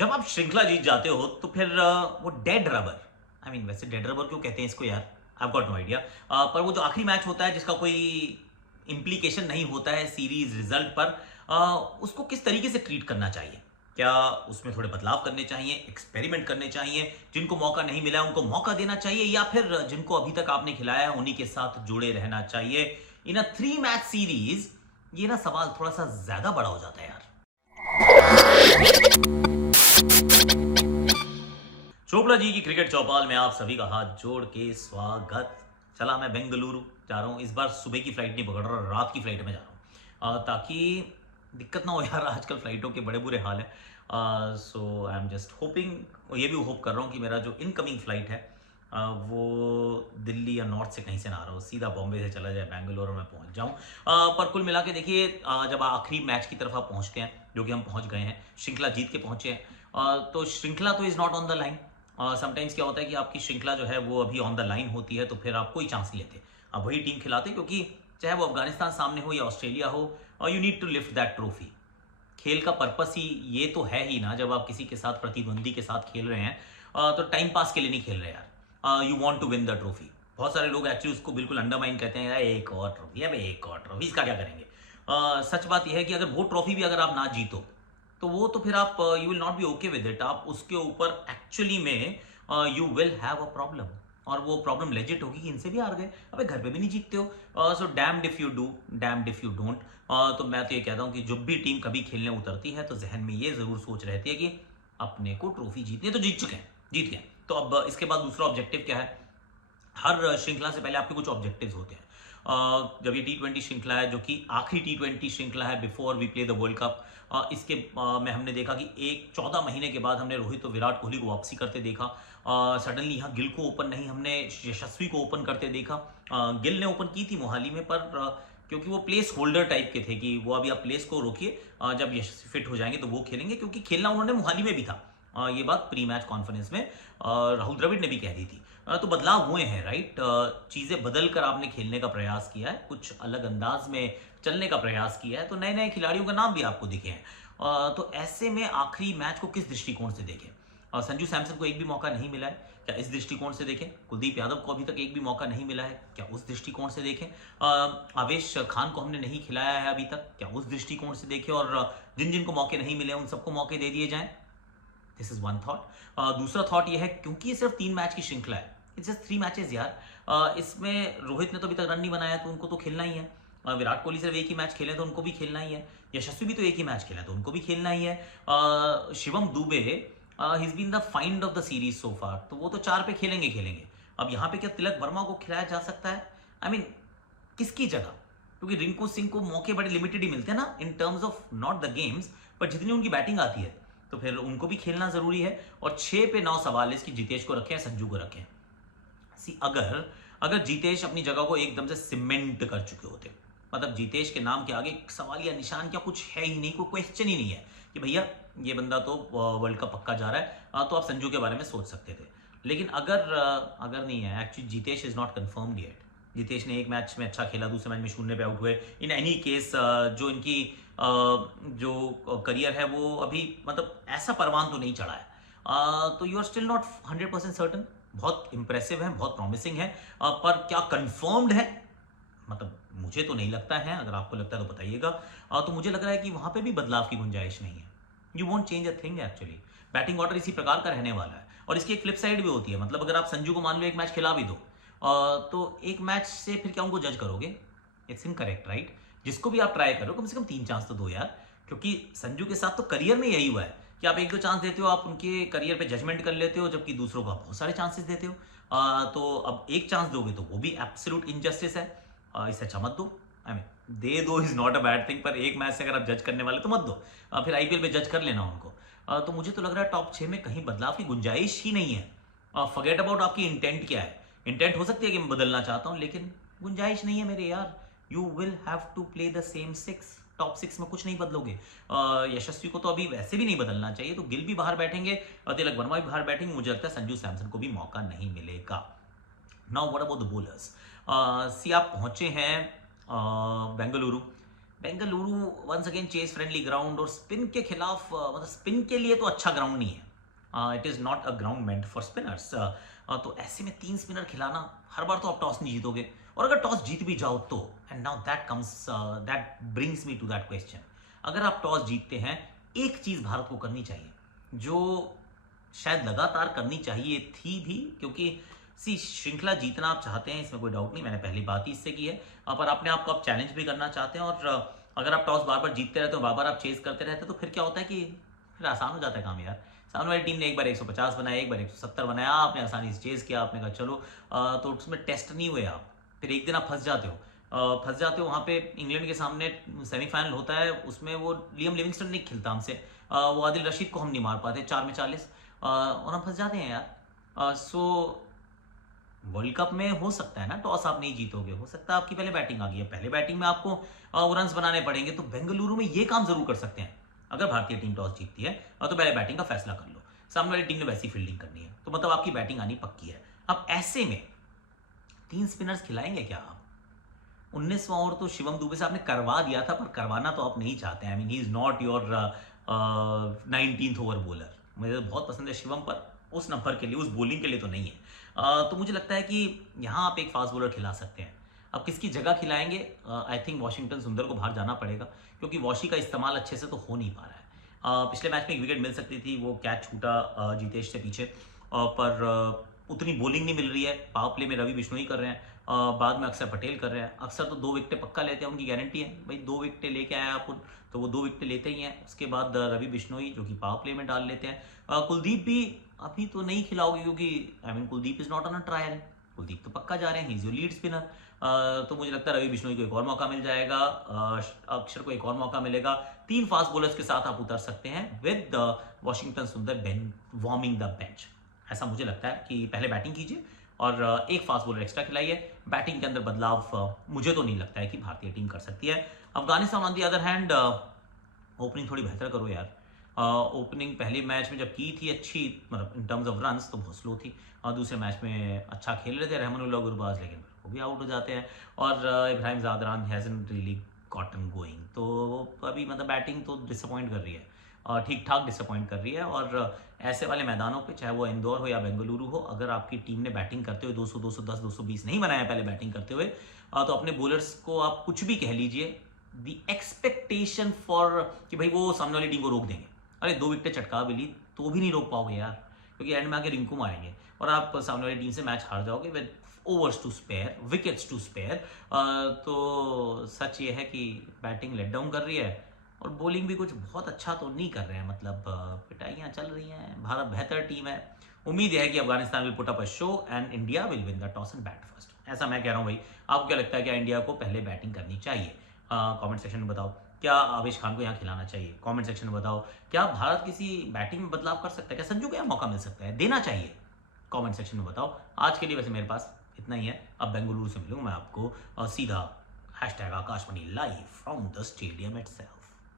जब आप श्रृंखला जीत जाते हो तो फिर वो डेड रबर, आई मीन वैसे डेड रबर क्यों कहते हैं इसको यार, आई गॉट नो आइडिया। पर वो जो आखिरी मैच होता है जिसका कोई इम्प्लीकेशन नहीं होता है सीरीज रिजल्ट पर, उसको किस तरीके से ट्रीट करना चाहिए? क्या उसमें थोड़े बदलाव करने चाहिए, एक्सपेरिमेंट करने चाहिए? जिनको मौका नहीं मिला है उनको मौका देना चाहिए, या फिर जिनको अभी तक आपने खिलाया है उन्हीं के साथ जुड़े रहना चाहिए? इन अ 3 मैच सीरीज ये ना सवाल थोड़ा सा ज्यादा बड़ा हो जाता है यार। चोपड़ा जी की क्रिकेट चौपाल में आप सभी का हाथ जोड़ के स्वागत। चला मैं बेंगलुरु जा रहा हूँ, इस बार सुबह की फ्लाइट नहीं पकड़ रहा, रात की फ्लाइट में जा रहा हूँ, ताकि दिक्कत ना हो यार। आजकल फ्लाइटों के बड़े बुरे हाल है। सो आई एम जस्ट होपिंग, और ये भी होप कर रहा हूँ कि मेरा जो इनकमिंग फ्लाइट है वो दिल्ली या नॉर्थ से कहीं से ना आ रहा हो, सीधा बॉम्बे से चला जाए बैंगलोर और मैं पहुंच जाऊं। पर कुल मिला के देखिए, जब आखिरी मैच की तरफ आप पहुंचते हैं, जो कि हम पहुंच गए हैं, श्रृंखला जीत के पहुंचे हैं, तो श्रृंखला तो is not on the line. Sometimes क्या होता है कि आपकी श्रृंखला जो है वो अभी ऑन द लाइन होती है, तो फिर आप कोई चांस नहीं लेते, आप वही टीम खिलाते, क्योंकि चाहे वो अफगानिस्तान सामने हो या ऑस्ट्रेलिया हो, you need to lift that trophy. खेल का पर्पस ही ये तो है ही ना, जब आप किसी के साथ प्रतिद्वंदी के साथ खेल रहे हैं, तो टाइम पास के लिए नहीं खेल रहे यार, you want to win the trophy. बहुत सारे लोग एक्चुअली उसको बिल्कुल अंडरमाइन कहते हैं, यार एक और ट्रॉफी, अब एक और ट्रॉफी इसका क्या करेंगे। सच बात यह है कि अगर वो ट्रॉफी भी अगर आप ना जीतो, तो वो तो फिर आप you will not be okay with it, आप उसके ऊपर एक्चुअली में you will have a problem. और वो प्रॉब्लम लेजिट होगी कि इनसे भी हार गए, अबे घर पे भी नहीं जीतते हो, so damned if you do, damned if you don't. तो मैं तो ये कहता हूँ कि जब भी टीम कभी खेलने उतरती है तो जहन में ये जरूर सोच रहती है कि अपने को ट्रॉफी जीतनी है, तो जीत चुके हैं, जीत गए। तो अब इसके बाद दूसरा ऑब्जेक्टिव क्या है? हर श्रृंखला से पहले आपके कुछ ऑब्जेक्टिव्स होते हैं। जब ये T20 श्रृंखला है, जो कि आखिरी T20 श्रृंखला है before we play the World Cup, इसके में हमने देखा कि एक 14 महीने के बाद हमने रोहित और विराट कोहली को वापसी करते देखा। सडनली यहाँ गिल को ओपन नहीं, हमने यशस्वी को ओपन करते देखा। गिल ने ओपन की थी मोहाली में, पर क्योंकि वो प्लेस होल्डर टाइप के थे कि वो अभी आप प्लेस को रोकिए, जब यशस्वी फिट हो जाएंगे तो वो खेलेंगे, क्योंकि खेलना उन्होंने मोहाली में भी था। ये बात प्री मैच कॉन्फ्रेंस में राहुल द्रविड़ ने भी कह दी थी। तो बदलाव हुए हैं, राइट? चीज़ें बदल कर आपने खेलने का प्रयास किया है, कुछ अलग अंदाज में चलने का प्रयास किया है, तो नए नए खिलाड़ियों का नाम भी आपको दिखे हैं। तो ऐसे में आखिरी मैच को किस दृष्टिकोण से देखें? संजू सैमसन को एक भी मौका नहीं मिला है, क्या इस दृष्टिकोण से देखें? कुलदीप यादव को अभी तक एक भी मौका नहीं मिला है, क्या उस दृष्टिकोण से देखें? आवेश खान को हमने नहीं खिलाया है अभी तक, क्या उस दृष्टिकोण से देखें? और जिन जिन को मौके नहीं मिले उन सबको मौके दे दिए जाएं। This is one thought. दूसरा थॉट ये है, क्योंकि ये सिर्फ 3 मैच की श्रृंखला है, इट्स जस्ट 3 मैचेस यार। इसमें रोहित ने तो अभी तक रन नहीं बनाया, तो उनको तो खेलना ही है। विराट कोहली सिर्फ एक ही मैच खेले तो उनको भी खेलना ही है। यशस्वी भी तो एक ही मैच खेला तो उनको भी खेलना ही है। Shivam Dube, he is been the find of the series so far, तो वो तो 4 पे खेलेंगे खेलेंगे। अब यहाँ पे क्या तिलक वर्मा को खिलाया जा सकता है? आई मीन किसकी जगह? क्योंकि रिंकू सिंह को मौके बड़े लिमिटेड ही मिलते हैं ना, in terms of not the games, पर जितनी उनकी बैटिंग आती है तो फिर उनको भी खेलना जरूरी है। और 6 पे 9 सवाल इसकी, जितेश को रखें, संजू को रखें। सी अगर अगर जितेश अपनी जगह को एकदम से सीमेंट कर चुके होते, मतलब जितेश के नाम के आगे सवाल या निशान क्या कुछ है ही नहीं, कोई क्वेश्चन ही नहीं है कि भैया ये बंदा तो वर्ल्ड कप पक्का जा रहा है, तो आप संजू के बारे में सोच सकते थे। लेकिन अगर नहीं है, actually Jitesh is not confirmed yet. Jitesh ने एक मैच में अच्छा खेला, दूसरे मैच में 0 पे आउट हुए। इन एनी केस जो इनकी जो करियर है वो अभी मतलब ऐसा परवान तो नहीं चढ़ा है। तो you are still not 100% certain. बहुत इंप्रेसिव है, बहुत प्रॉमिसिंग है, पर क्या कंफर्म्ड है? मतलब मुझे तो नहीं लगता है, अगर आपको लगता है तो बताइएगा। तो मुझे लग रहा है कि वहां पे भी बदलाव की गुंजाइश नहीं है। You want change a thing actually. Batting order इसी प्रकार का रहने वाला है, और इसकी एक फ्लिप साइड भी होती है। मतलब अगर आप संजू को मान लो एक मैच खिला भी दो, तो एक मैच से फिर क्या उनको जज करोगे? It's incorrect, right? जिसको भी आप ट्राई करो, कम से कम 3 चांस तो दो यार। क्योंकि संजू के साथ तो करियर में यही हुआ है कि आप 1-2 चांस देते हो, आप उनके करियर पे जजमेंट कर लेते हो, जबकि दूसरों को आप बहुत सारे चांसेस देते हो। तो अब एक चांस दोगे तो वो भी एब्सोल्यूट इनजस्टिस है। इससे अच्छा मत दो। आई मीन दे दो is not a bad thing, पर एक मैच से अगर आप जज करने वाले तो मत दो। फिर आईपीएल पे जज कर लेना उनको। तो मुझे तो लग रहा है टॉप 6 में कहीं बदलाव की गुंजाइश ही नहीं है। फॉरगेट अबाउट आपकी इंटेंट क्या है। इंटेंट हो सकती है कि मैं बदलना चाहता हूं, लेकिन गुंजाइश नहीं है मेरे यार। You will have to play the same 6। Top 6 में कुछ नहीं बदलोगे। यशस्वी को तो अभी वैसे भी नहीं बदलना चाहिए, तो गिल भी बाहर बैठेंगे, तिलक वर्मा भी बाहर बैठेंगे। मुझे लगता है संजू सैमसन को भी मौका नहीं मिलेगा। Now what about the bowlers? See आप पहुंचे हैं Bengaluru, Bengaluru once again chase friendly ground, और स्पिन के खिलाफ मतलब स्पिन के लिए तो अच्छा ग्राउंड नहीं है, it is not a ground meant for spinners. तो ऐसे में 3 स्पिनर खिलाना, हर बार तो आप टॉस नहीं जीतोगे, और अगर टॉस जीत भी जाओ तो, and now that brings me to that question, अगर आप टॉस जीतते हैं, एक चीज़ भारत को करनी चाहिए जो शायद लगातार करनी चाहिए थी भी, क्योंकि सी श्रृंखला जीतना आप चाहते हैं, इसमें कोई डाउट नहीं, मैंने पहली बात ही इससे की है, पर अपने आप को आप चैलेंज भी करना चाहते हैं, और अगर आप टॉस बार बार जीतते रहते हो, बार बार आप चेस करते रहते हो, तो फिर क्या होता है कि फिर आसान हो जाता है काम यार। सामने वाली टीम ने एक बार 150 बनाया, एक बार 170 बनाया, आपने आसानी से चेस किया, आपने कहा चलो, तो उसमें टेस्ट नहीं हुए आप, फिर एक दिन आप फंस जाते हो, वहाँ पे इंग्लैंड के सामने सेमीफाइनल होता है, उसमें वो लियम लिविंगस्टन नहीं खेलता हमसे, वो आदिल रशीद को हम नहीं मार पाते 4 में 40, और हम फंस जाते हैं यार। सो वर्ल्ड कप में हो सकता है ना, टॉस आप नहीं जीतोगे, हो सकता है आपकी पहले बैटिंग आ गई है, पहले बैटिंग में आपको रन्स बनाने पड़ेंगे, तो बेंगलुरु में ये काम जरूर कर सकते हैं, अगर भारतीय टीम टॉस जीतती है तो पहले बैटिंग का फैसला कर लो, सामने वाली टीम ने वैसी फील्डिंग करनी है, तो मतलब आपकी बैटिंग आनी पक्की है। अब ऐसे में 3 स्पिनर्स खिलाएंगे क्या आप? 19वां ओवर तो शिवम दुबे से आपने करवा दिया था, पर करवाना तो आप नहीं चाहते हैं, I mean he is not your 19th over bowler, मुझे तो बहुत पसंद है शिवम, पर उस नंबर के लिए, उस बॉलिंग के लिए तो नहीं है। तो मुझे लगता है कि यहाँ आप एक फास्ट बॉलर खिला सकते हैं। अब किसकी जगह खिलाएंगे? आई थिंक वॉशिंगटन सुंदर को बाहर जाना पड़ेगा, क्योंकि वॉशी का इस्तेमाल अच्छे से तो हो नहीं पा रहा है। पिछले मैच में एक विकेट मिल सकती थी, वो कैच छूटा जितेश से पीछे, पर उतनी बॉलिंग नहीं मिल रही है। पावर प्ले में रवि बिश्नोई कर रहे हैं, बाद में अक्षर पटेल कर रहे हैं। अक्सर तो 2 विकेटें पक्का लेते हैं, उनकी गारंटी है भाई, 2 विकेटें लेके आए आप, तो वो 2 विकेटें लेते ही हैं। उसके बाद रवि बिश्नोई जो कि पावर प्ले में डाल लेते हैं। कुलदीप भी अभी तो नहीं खिलाओगे, क्योंकि I mean Kuldeep is not on a trial, Kuldeep तो पक्का जा रहे हैं, he is your lead spinner. तो मुझे लगता है रवि बिश्नोई को एक और मौका मिल जाएगा, अक्षर को एक और मौका मिलेगा। 3 फास्ट बॉलर्स के साथ आप उतर सकते हैं विद वॉशिंगटन सुंदर वार्मिंग द बेंच। ऐसा मुझे लगता है कि पहले बैटिंग कीजिए और एक फास्ट बॉलर एक्स्ट्रा खिलाइए। बैटिंग के अंदर बदलाव मुझे तो नहीं लगता है कि भारतीय टीम कर सकती है। Afghanistan on the other hand, opening थोड़ी बेहतर करो यार। ओपनिंग पहले मैच में जब की थी अच्छी, मतलब इन टर्म्स ऑफ रन्स, तो बहुत स्लो थी, और दूसरे मैच में अच्छा खेल रहे थे रहमानुल्लाह गुरबाज, लेकिन वो भी आउट हो जाते हैं, और Ibrahim Zadran hasn't really gotten going, तो अभी मतलब बैटिंग तो डिसअपॉइंट कर रही है, ठीक ठाक डिसअपॉइंट कर रही है। और ऐसे वाले मैदानों पे, चाहे वो इंदौर हो या बेंगलुरु हो, अगर आपकी टीम ने बैटिंग करते हुए 200, 210, 220 नहीं बनाया पहले बैटिंग करते हुए, तो अपने बॉलर्स को आप कुछ भी कह लीजिए, दी एक्सपेक्टेशन फॉर कि भाई वो सामने वाली टीम को रोक देंगे। अरे 2 विकेटें चटका भी ली तो भी नहीं रोक पाओगे यार, क्योंकि एंड में आके रिंकू मारेंगे और आप सामने वाली टीम से मैच हार जाओगे with overs to spare, wickets to spare. तो सच ये है कि बैटिंग लेट डाउन कर रही है, और बॉलिंग भी कुछ बहुत अच्छा तो नहीं कर रहे हैं, मतलब पिटाइयाँ चल रही हैं। भारत बेहतर टीम है, उम्मीद है कि Afghanistan will put up a show and India will win the toss and bat first. ऐसा मैं कह रहा हूँ भाई। आपको क्या लगता है, क्या इंडिया को पहले बैटिंग करनी चाहिए? कमेंट सेक्शन में बताओ। क्या आवेश खान को यहाँ खिलाना चाहिए? कमेंट सेक्शन में बताओ। क्या भारत किसी बैटिंग में बदलाव कर सकता है? क्या संजू को यहाँ मौका मिल सकता है, देना चाहिए? कमेंट सेक्शन में बताओ। आज के लिए वैसे मेरे पास इतना ही है। अब बेंगलुरु से मिलूंगा मैं आपको सीधा #Akashvani live from the stadium itself.